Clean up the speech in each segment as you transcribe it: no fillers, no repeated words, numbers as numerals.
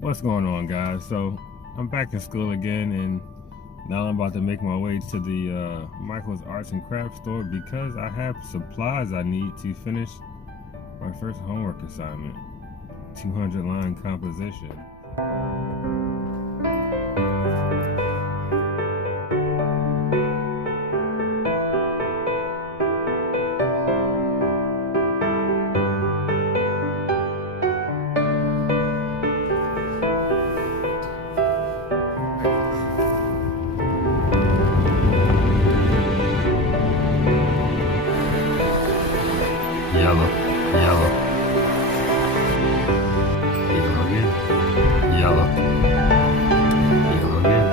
What's going on, guys? So I'm back in school again, and now I'm about to make my way to the Michael's Arts and Crafts store because I have supplies I need to finish my first homework assignment, 200 line composition. Yellow, yellow, yellow again, yellow, yellow again.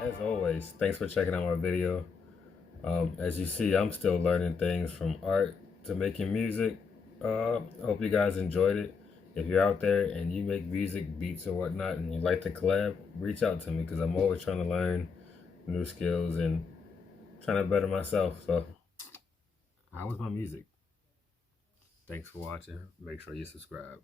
As always, thanks for checking out my video. As you see, I'm still learning things from art to making music. Hope you guys enjoyed it. If you're out there and you make music, beats or whatnot, and you'd like to collab, reach out to me because I'm always trying to learn new skills and trying to better myself. So, how was my music? Thanks for watching. Make sure you subscribe.